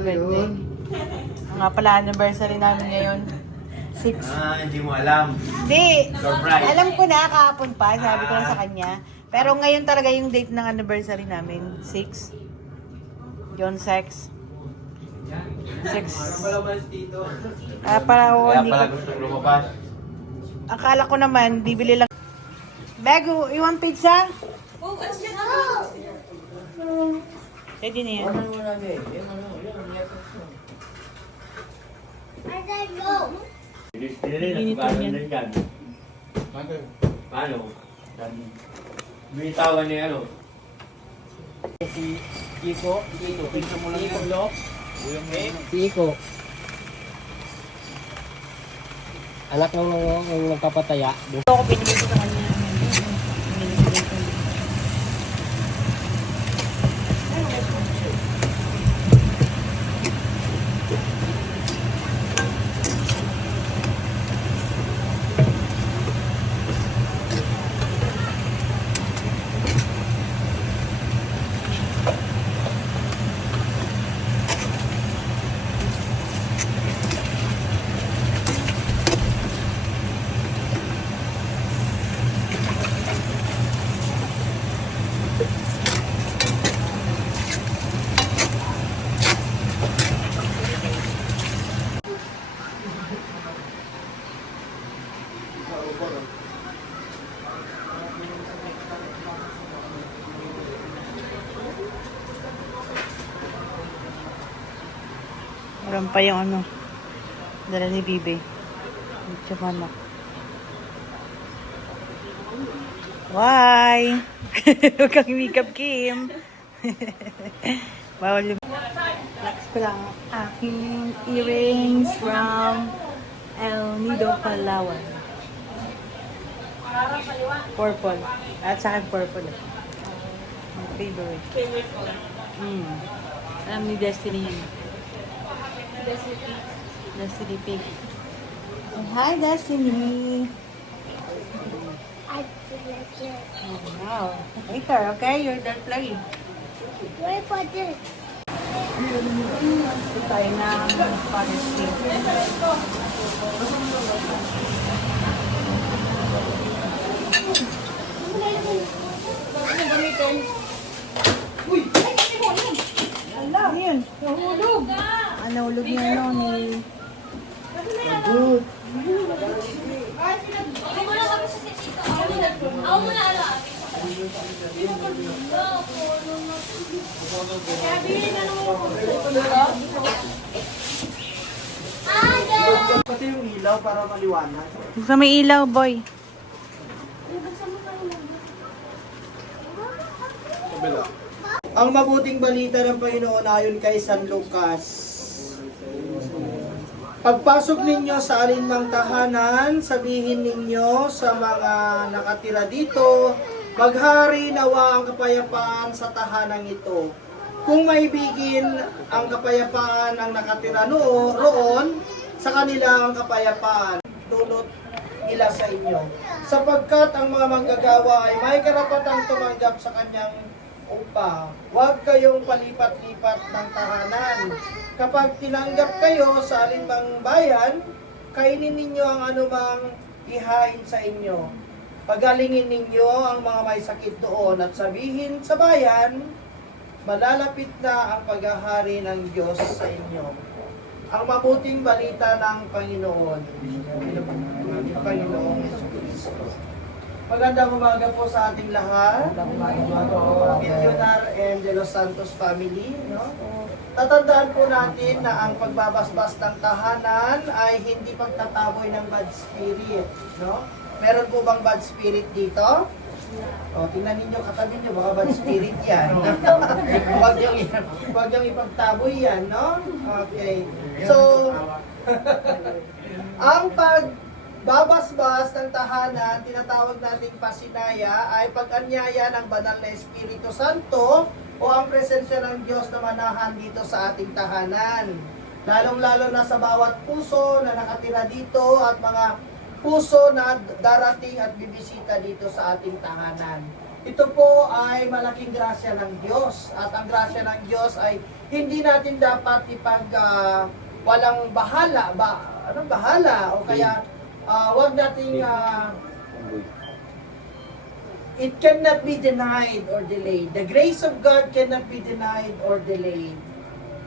birthday. Nga pala, anniversary namin ngayon. 6. Hindi mo alam. Hindi. Surprise. Alam ko na, kahapon pa. Sabi ko lang sa kanya. Pero ngayon talaga yung date ng anniversary namin. 6. John Sex. 6. Para ako, Kaya hindi pala ko. gusto lumabas. Akala ko naman, bibili lang. Bago, you want pizza? Pwede na yan. Ginito yan. Paano? Binitawan niya ano? Si Kiko. Kiko mo lang yan. Si Iko. Anak ng nagpapataya. Ito ako binigay ko sa kanya. Meron pa yung ano, dala ni Bibi. Tsaka na. Why? Huwag kang makeup, Kim. Bawal yung... Relax ko lang. Aking earrings from El Nido, Palawan. Purple. At sa akin purple. My favorite. Alam ni Destiny yun. Destiny Pig. Oh, hi, Destiny. Oh, wow. Later, okay? You're done playing. Wait for this. Ito tayo ng Father's Day. Ano yun? Nahulog. Nahulog niya ano ni... Good. Pati yung ilaw para maliwanag. Sa may ilaw, boy. Ang mabuting balita ng Panginoon ayon kay San Lucas. Pagpasok ninyo sa alinmang tahanan, sabihin ninyo sa mga nakatira dito, maghari nawa ang kapayapaan sa tahanang ito. Kung maibigin ang kapayapaan ang nakatira roon, sa kanila ang kapayapaan, dulot nila sa inyo. Sapagkat ang mga manggagawa ay may karapatang tumanggap sa kanyang upa. Huwag kayong palipat-lipat ng tahanan. Kapag tinanggap kayo sa alinmang bayan, kainin ninyo ang anumang ihain sa inyo. Pagalingin ninyo ang mga may sakit doon at sabihin sa bayan, malalapit na ang paghahari ng Diyos sa inyo. Ang mabuting balita ng Panginoon. Panginoong Jesucristo. Magandang umaga po sa ating lahat. Milyonar and De Los Santos family. No? Tatandaan po natin na ang pagbabasbas ng tahanan ay hindi pagtataboy ng bad spirit. No? Meron po bang bad spirit dito? O, tingnan ninyo, katabi nyo, baka bad spirit yan. Huwag yung ipagtaboy yan, no? Okay. So, ang pagbabasbas ng tahanan, tinatawag nating pasinaya, ay pag-anyaya ng banal na Espiritu Santo o ang presensya ng Diyos na manahan dito sa ating tahanan. Lalong-lalo na sa bawat puso na nakatira dito at mga puso na darating at bibisita dito sa ating tahanan. ito po ay malaking grasya ng Diyos. At ang grasya ng Diyos ay hindi natin dapat walang bahala, bahala o kaya wag nating it cannot be denied or delayed. The grace of God cannot be denied or delayed.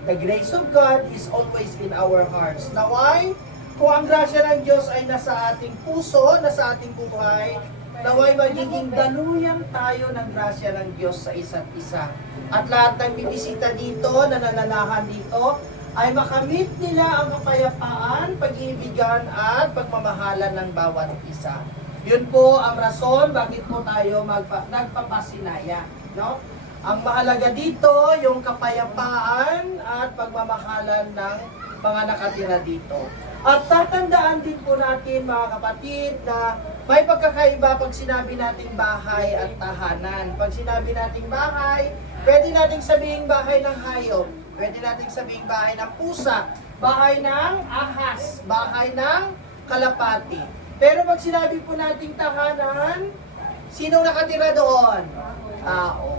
The grace of God is always in our hearts. Now why? Kung ang grasya ng Diyos ay nasa ating puso, nasa ating buhay, naway magiging daluyan tayo ng grasya ng Diyos sa isa't isa. At lahat ng bibisita dito, nanananahan dito, ay makamit nila ang kapayapaan, pag-ibigan at pagmamahalan ng bawat isa. Yun po ang rason bakit po tayo nagpapasinaya. No? Ang mahalaga dito, yung kapayapaan at pagmamahalan ng mga nakatira dito. At tatandaan din po natin mga kapatid na may pagkakaiba pag sinabi nating bahay at tahanan. Pag sinabi nating bahay, pwede nating sabihin bahay ng hayop, pwede nating sabihin bahay ng pusa, bahay ng ahas, bahay ng kalapati. Pero pag sinabi po nating tahanan, sinong nakatira doon? Tao.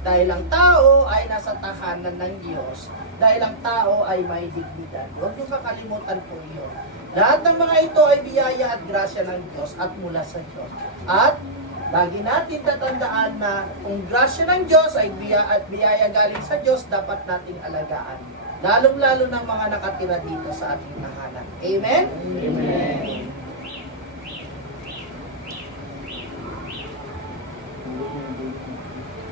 Dahil ang tao ay nasa tahanan ng Diyos. Dahil ang tao ay may dignidad. Huwag niyo makalimutan po yun. Lahat ng mga ito ay biyaya at grasya ng Diyos at mula sa Diyos. At lagi natin tatandaan na kung grasya ng Diyos ay biyaya galing sa Diyos, dapat nating alagaan. Lalong-lalo ng mga nakatira dito sa ating tahanan. Amen? Amen.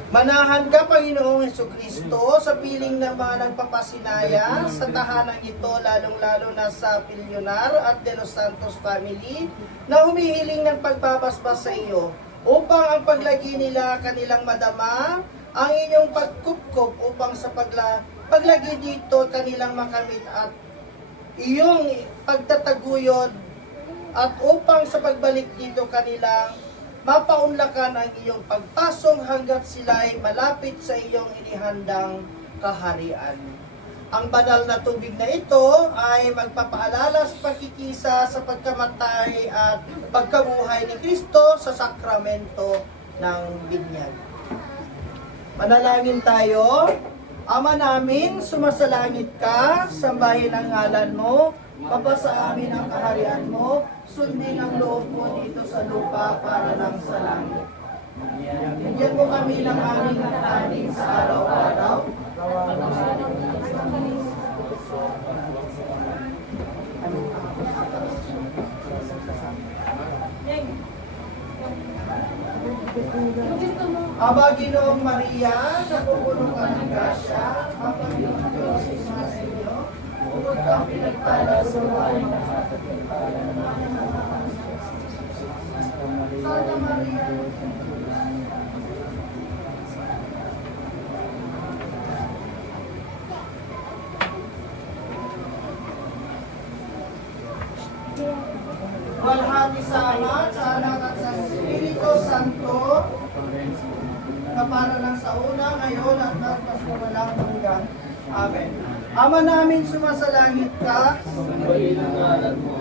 Manahan ka, Panginoong Jesucristo, sa piling ng mga nagpapasinaya sa tahanang ito, lalong-lalo na sa Pilyonar at De Los Santos family, na humihiling ng pagbabasbas sa iyo, upang ang paglagi nila kanilang madama, ang inyong pagkupkup upang sa paglagi dito kanilang makamit at iyong pagtataguyod, at upang sa pagbalik dito kanilang mapaunlakan ang iyong pagpasong hanggat sila'y malapit sa iyong inihandang kaharian. Ang banal na tubig na ito ay magpapaalala sa pagkikisa sa pagkamatay at pagkabuhay ni Kristo sa sakramento ng binyag. Manalangin tayo. Ama namin, sumasalangit ka, sambahin ang ngalan mo, mapasa amin ang kaharian mo, sundin ang loob mo dito sa lupa para lang sa langit. Bigyan mo kami ng aming kanin sa araw-araw. Aba, Ginoong Maria, napupuno ka ng grasya, ang Panginoon Diyos ay sa inyo, bukod kang pinagpala sa buhay ng katagpala ng Santa Maria, walhati sa Ama, sa Anak at sa Espiritu Santo, na para lang sa una, ngayon at magpaswalang hanggan. Amen. Ama namin, sumasalangit ka. Sambahin ang ngalan mo.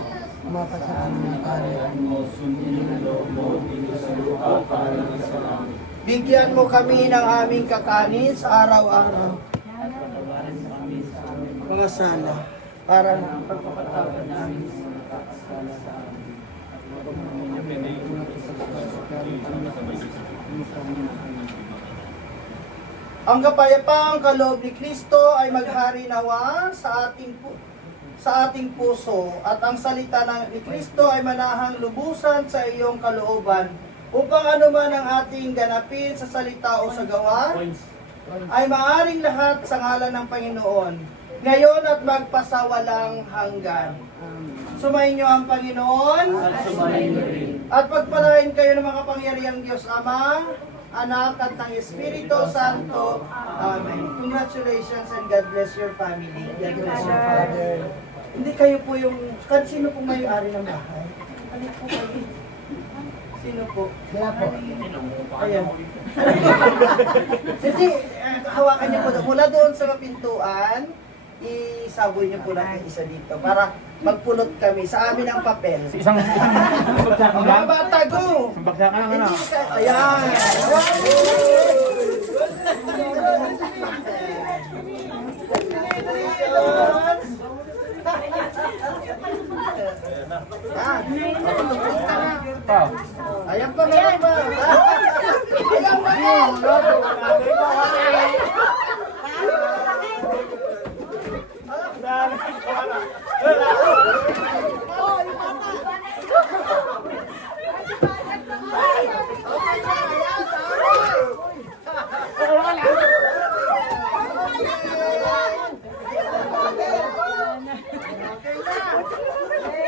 Mapasaan ang kaharian mo. Sundin ang loob mo dito sa lupa para lang sa langit. Bigyan mo kami ng aming kakanin sa araw-araw. Patawarin mo kami sa aming Mga sala, para ng pagpapatawad namin. pagkakasala sa amin. Ang kapayapaang kaloob ni Kristo ay maghari nawa sa ating puso, at ang salita ni Kristo ay manahang lubusan sa iyong kalooban, upang anuman ang ating ganapin sa salita o sa gawa ay maaring lahat sa ngalan ng Panginoon, ngayon at magpasawalang hanggan. Sumayin niyo ang Panginoon at pagpalain kayo ng makapangyarihang Diyos Ama, Anak at ng Espiritu Santo. Amen. Congratulations and God bless your family. God bless your father. Hindi kayo po yung, sino po may-ari ng bahay? Ano po kayo? Sino po? Wala po. Ayan. Sige, hawakan niyo po. Mula doon sa pintuan, isaboy niyo po natin isa dito para magpulot kami sa amin ang papel. Isang bagsakan lang? Mga bata, go! Isang bagsakan lang, ano? Hindi ka- Ayan! Ah, Wow. ayan pa, meron pa. Ayan pa,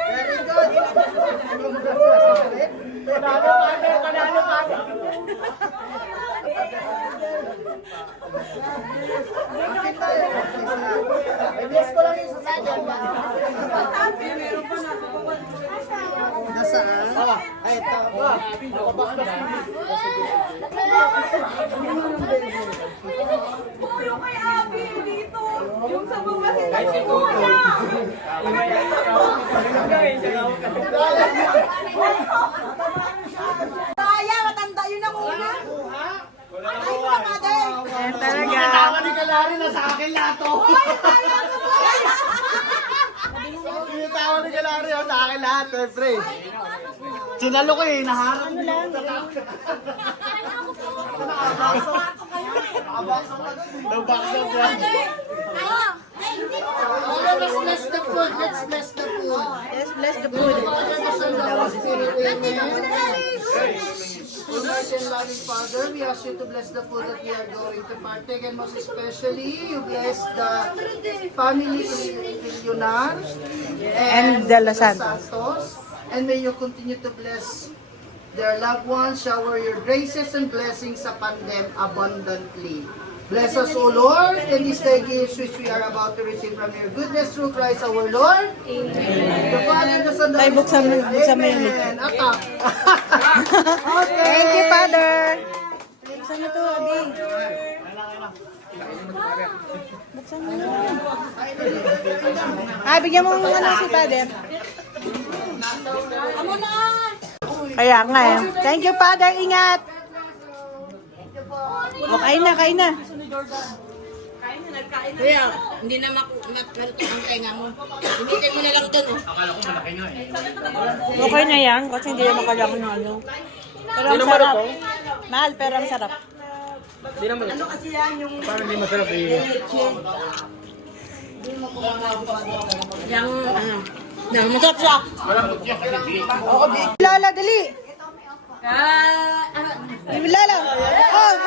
Very good. Panalo. I-bless ko lang yung sa akin. Nasaan? Ay, ito. Puro kay Abby dito. Yung sa mga sila si Kuya. Kaya, matanda yun ang una. Ay, mga mother. Ayan talaga. Ni Kalari na sa akin lahat to. Tinatawa ni Kalari sa akin lahat, pre. Sinalo ko eh, naharap mo lang. Nabaksaw ka. Let's bless the food. Let's bless the food. Yes, bless the food. Lord and loving Father, we ask you to bless the food that we are going to partake, and most especially, you bless the family Villunar And De Los Santos. And may you continue to bless their loved ones, shower your graces and blessings upon them abundantly. Bless us, O Lord, and these thy gifts which we are about to receive from your goodness through Christ our Lord. Amen. The Father, the Son, the Tay, Holy buksan mo- Spirit. buksan mo yung Amen. Atak. Thank you, Father. Buksan mo to, Abi. Buksan mo. Ah, bigyan mo ng ano si Father. Kaya nga eh. Thank you, Father. Ingat. O, kain na. Kuya, hindi na maluto ang tenga mo. Imitin mo na lang dun. Okay na yan, kasi hindi naman kailangan ng ano. Pero ang sarap. Mahal, pero ang sarap. Parang hindi masarap eh. Yung, ano, masarap siya. Lala, dali. Lala. Hold.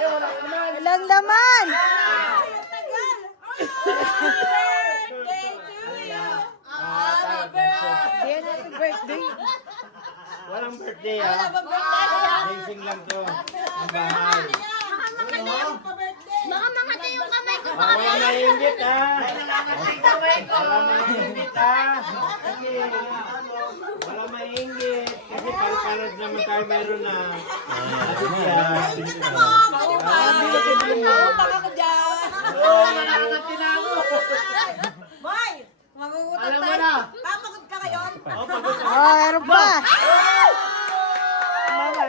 Walang laman. Yan, happy birthday. Walang birthday ah. Blessing lang to. Ang bahay. Baka makati yung kamay ko. Wala maingit ah. Wala maingit ah. Sige. Wala maingit. Kasi pare-pares naman tayo meron na. Baka ko dyan. Boy! Magugutot Alam mo tayo. na. Papagod ka ngayon? Oh, meron pa. Mama.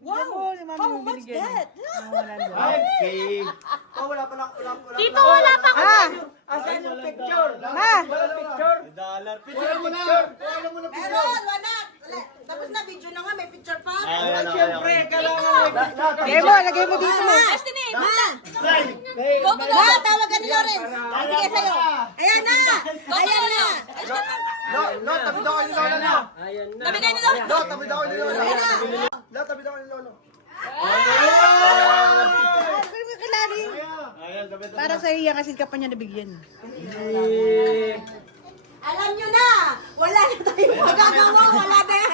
Wow! Si Mama How yung much binigyan. that? Okay. Oh, wala pa lang. Tito, wala pa ko. Asan yung picture? Ma. Wala picture. Dollar. Wala mo na. Wala mo na picture. Meron, wala. Tapos na, video na nga, may picture pa. Siyempre, kailangan Lagay mo dito mo. Destiny, ma! Ma, tawagan ni Loren. Sige sa'yo. Ayan na! Ayan na! Lo, tabi daw kayo ni Lolo na. Nabigay ni Loren. Lo, tabi daw kayo ni Lolo. Lo, tabi daw kayo ni Lolo. Para sa iya kasi ka pa niya nabigyan. Alam nyo na! Wala na tayong magagawa, wala din!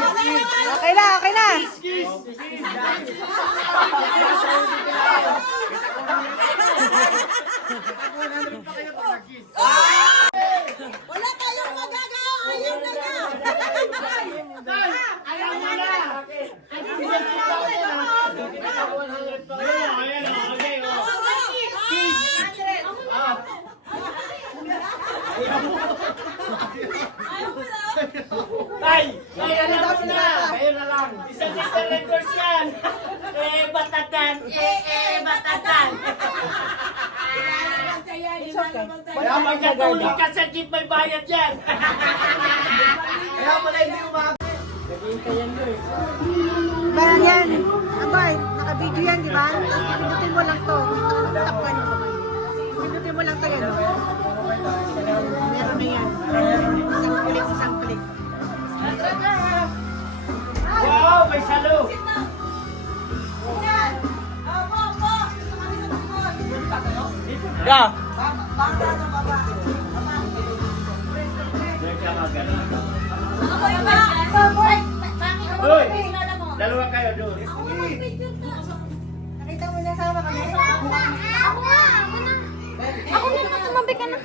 Okay na. Wala tayong magagawa, ayaw na nga! Ay, alam mo na. Kayo na lang. Isang Mr. Records yan. Batatan. Batatan. Kaya magkatulog ka sa jeep, may bayad yan. Kaya pala hindi umaga. Kaya yan. Abay, naka-video yan, di ba? Pinutin mo lang to. Takpan mo. Pinutin mo lang to yan. Meron na yan. Isang click. Wow, may salo. Yeah. Uy, dalawa kayo doon. Nakita mo na sama kami. Ako na tumabi ka na.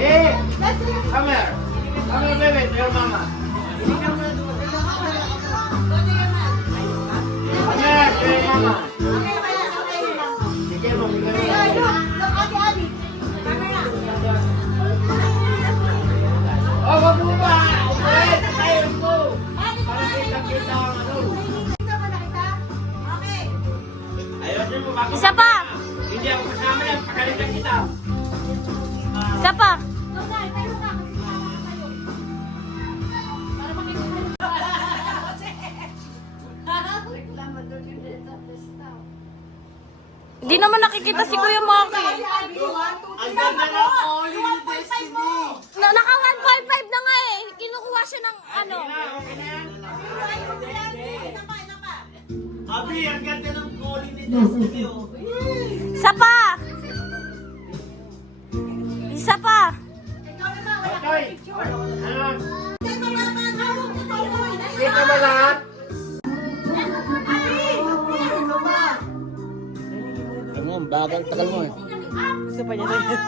Eh, come here. Come here, baby, to your mama. Come here, to your mama. Bigyan mo, bigyan mo. Oh, wag mo ba? Wait, tayo mo. Para kita-kita ang ano. Ayun mo, bakit? Isa pa. Hindi ako kasama yan, pagalitan kita. Isa pa. Hindi naman nakikita si Kuya Maki. Ang ganda ng All in Destiny. Naka 1.5 na nga eh. Kinukuha siya ng ano. Abi, ang ganda ng All in Destiny. Oh. Isa pa. Isa pa. Okay. Ano? Kita ba lahat? Ano, bagal tagal mo eh. Gusto pa niya na yun.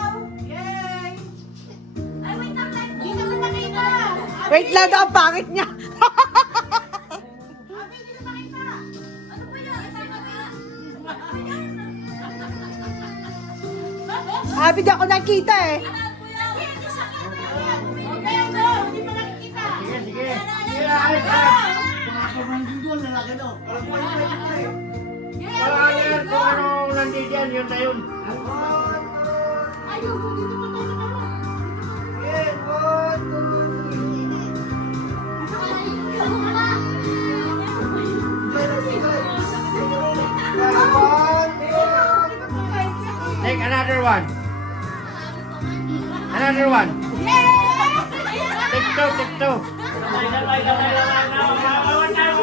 Wait lang, ang pangit niya. Abi, di ako nakita eh. Sige, sige. Sige, ayos lang. Wala yan kung ano nandiyan, yun na yun. Take another one. Another one. Take two, take two. One more time.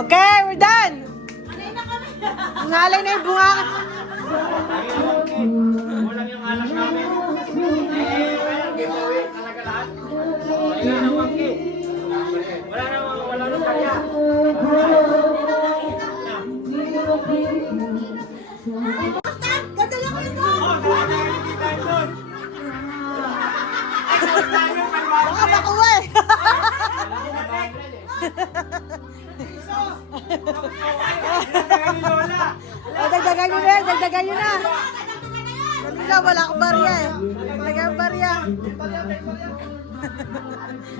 Okay, we're done. Ngalay na yung bunga. Walang yung alak namin. Walang giveaway talaga lahat. Wala nang mangki. Wala nang kaya. Baka makuha eh. O, dagdagan nyo na, dagdagan nyo na. Dali na, wala akong barya eh. Dagdagan ang barya.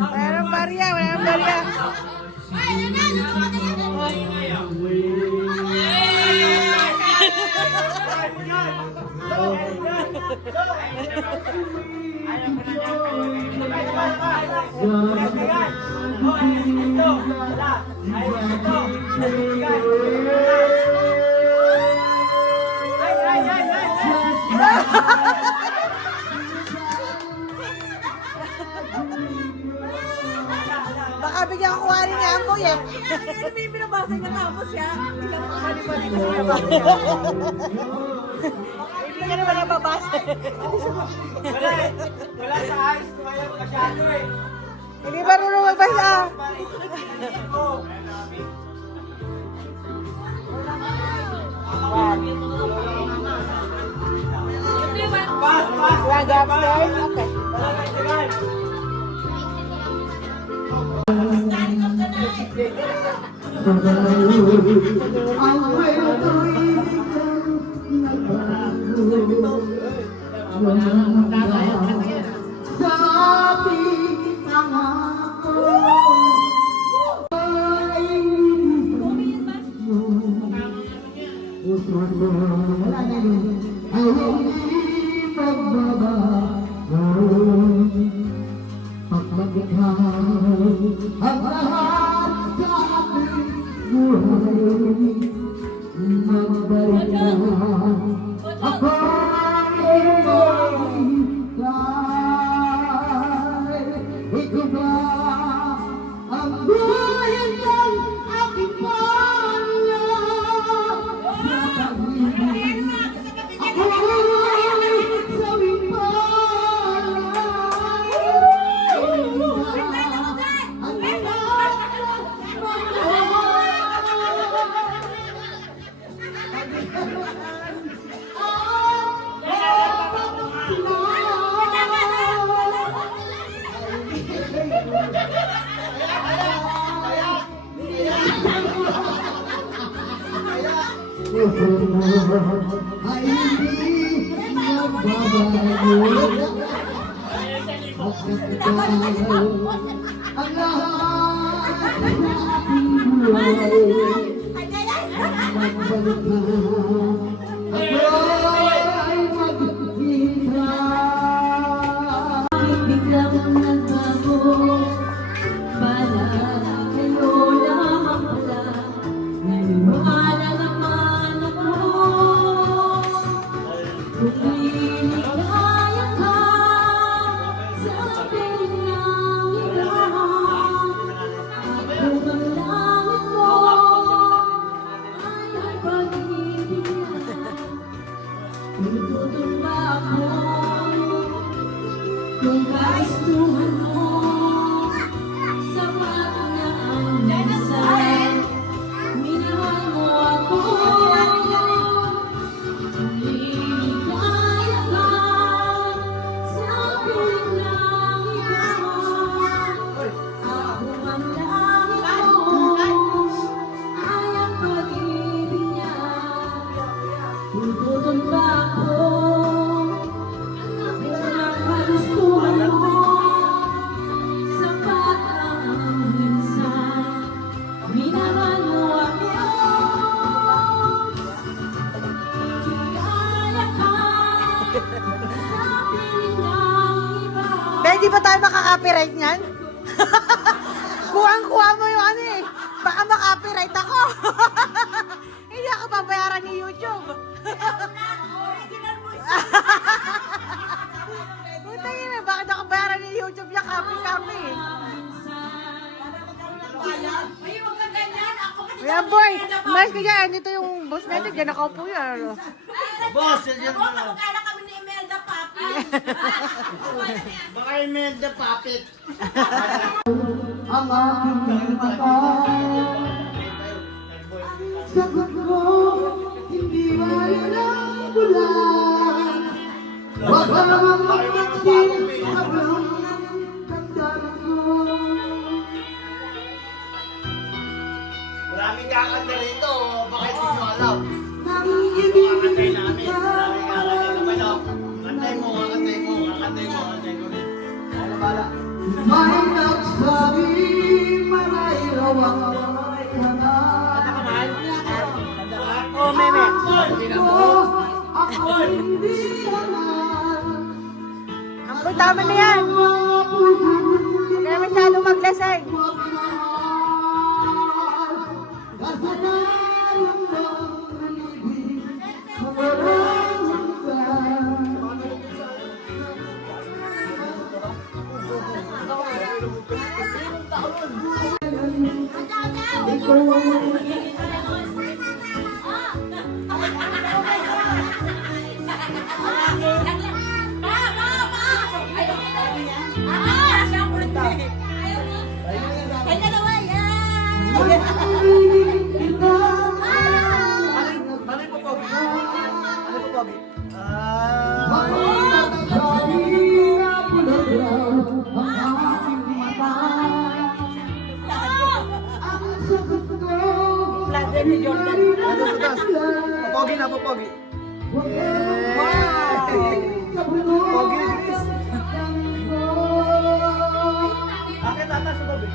Wala nang barya, wala nang barya. Baka bigyan ko kuha rin ni Amboy eh. May binabasa niya tapos siya. Hindi ka naman nababasa. Wala sa ayos ko ngayon masyado eh. Hindi marunong magbasa. Oh. go upstairs? Okay. Di ba tayo makaka-copyright niyan? Kuwang-kuha mo yung ano eh. Baka makaka-copyright ako. Hindi ako babayaran ni YouTube. Buta yun eh. Bakit ako bayaran ni YouTube yung copy-copy? Kaya boy, mas kaya dito yung boss natin. Diyan nakaupo yan. Boss, yan mo. Baka Imelda Papit. Ang aking mata, sagot ko, hindi walang bulan. Huwag ka naman magpansin, habang tandaan ko. Maraming kakanta rito. Baka hindi nyo alam. Nang ibig ka, Kantay mo, kakantay mo, kakantay mo, kakantay ko rin. Ano bala? may nagsabi, malay raw ang may hanap. Oh, meme. Ako hindi alam. Ang tama na yan. Huwag na masyadong maglasing. Ano po, Pogi? Pogi na po, pogi. Wow! Pogi, Chris. Akin tata sa babi.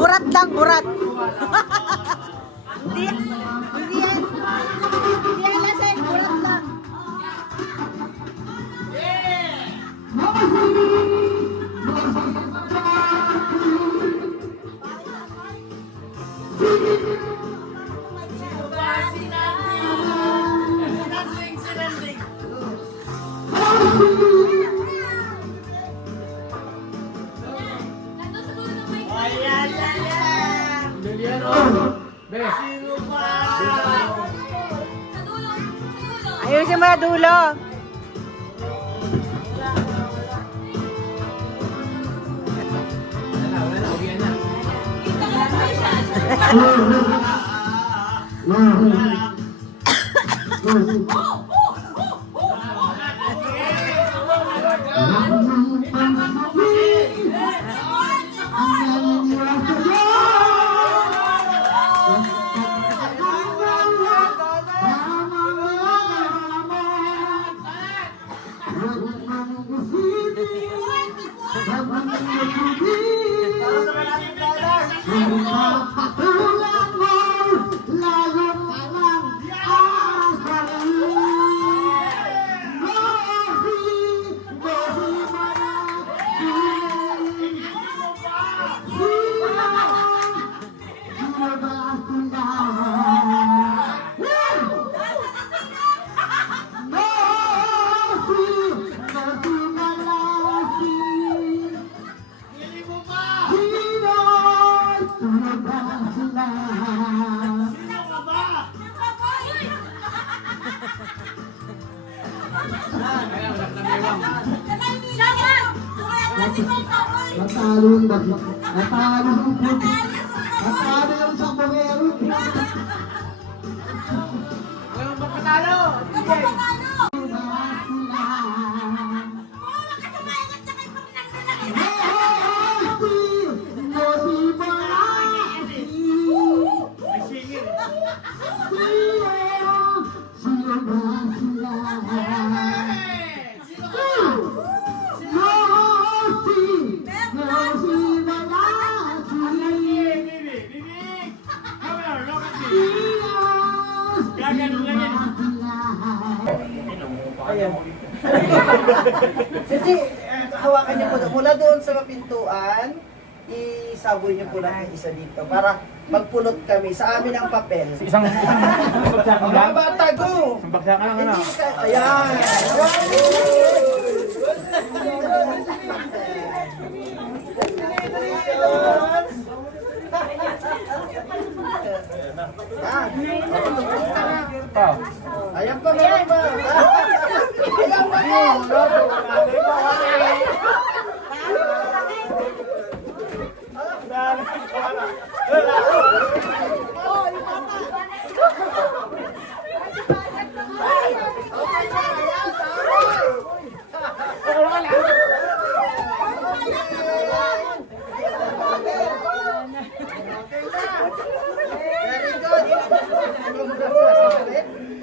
Burat lang, burat. Hindi yan. Hindi yan lasing, burat lang. Ayusin mo na dulo. Sige, hawakan niyo po mula doon sa pintuan, isaboy niyo po lang yung isa dito para magpulot kami sa amin ang papel. Isang bagsakan Mga bata, go! Isang bagsakan lang, ano? Hindi ka, ayan! Ayan pa, meron pa! Ayan pa!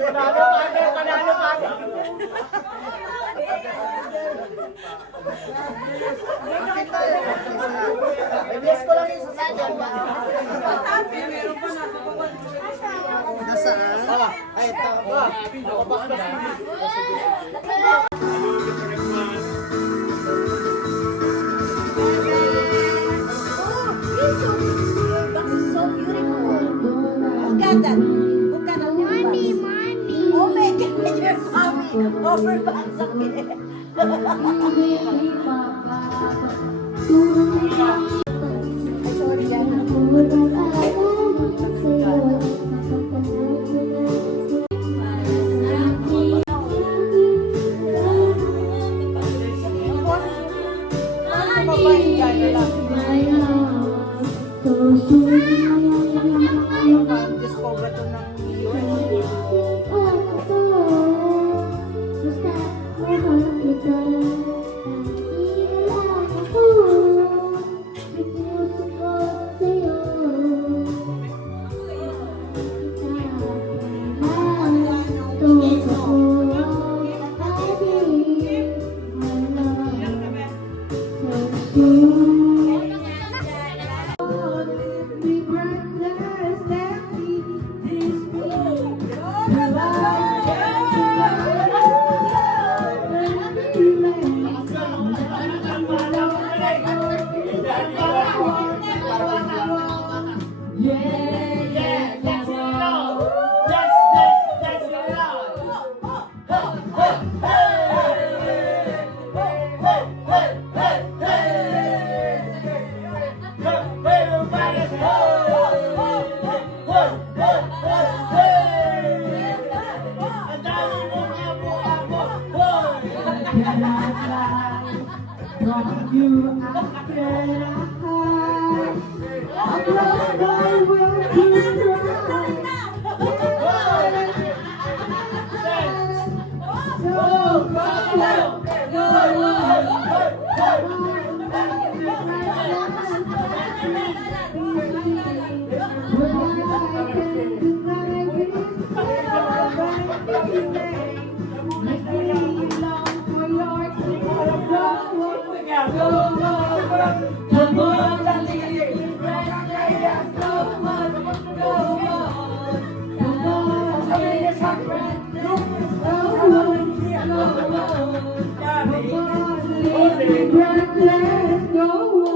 Panalo, I-bless ko lang yung sasakyan ba? Nasaan? Ay, ito ba? Look at that. Look at that. Mommy, mommy. Oh my God, your mommy. Overpass again. Ay, sorry, yan. Babae dyan na lang. Discover to ng Let's go.